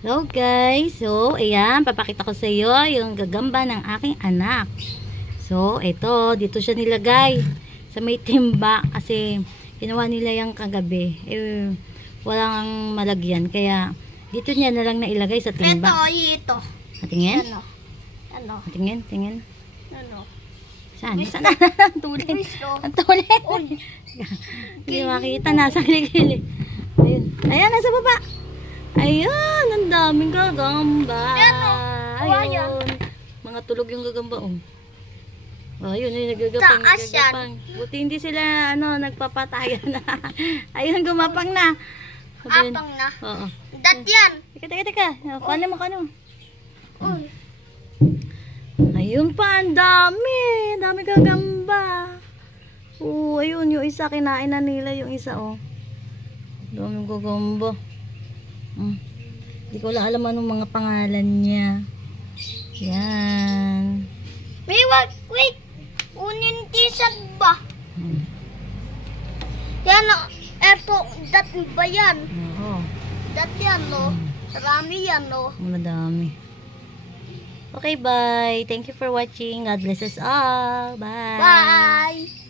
Hello guys, so ayan, papakita ko sa iyo yung gagamba ng aking anak. So ito, dito siya nilagay sa may timba kasi kinuha nila yung kagabi. Walang malagyan, kaya dito niya na lang nailagay sa timba. Ito. Tingin? Ano? Tingin. Ano? Saan? Ang tulin. Ang tulin. Hindi makita, nasa kilikili. Ayan, nasa baba. Ayan, ang daming gagamba. Ayun. Mga tulog yung gagamba, oh. Ayun, yung nagagapang. Buti hindi sila, nagpapatayan na. Ayun, gumapang na. Apang na? Oo. Dat yan. Teka. Kano? Ayun pa, ang dami. Dami gagamba. Ayun, yung isa, kinain na nila yung isa, oh. Daming gagamba. Hindi ko alam anong mga pangalan niya. Yan. Wait. Unintisan ba? Yan o. Eto, dat ba yan? Oo. Dat yan o. Marami yan o. Madami. Okay, bye. Thank you for watching. God bless us all. Bye. Bye.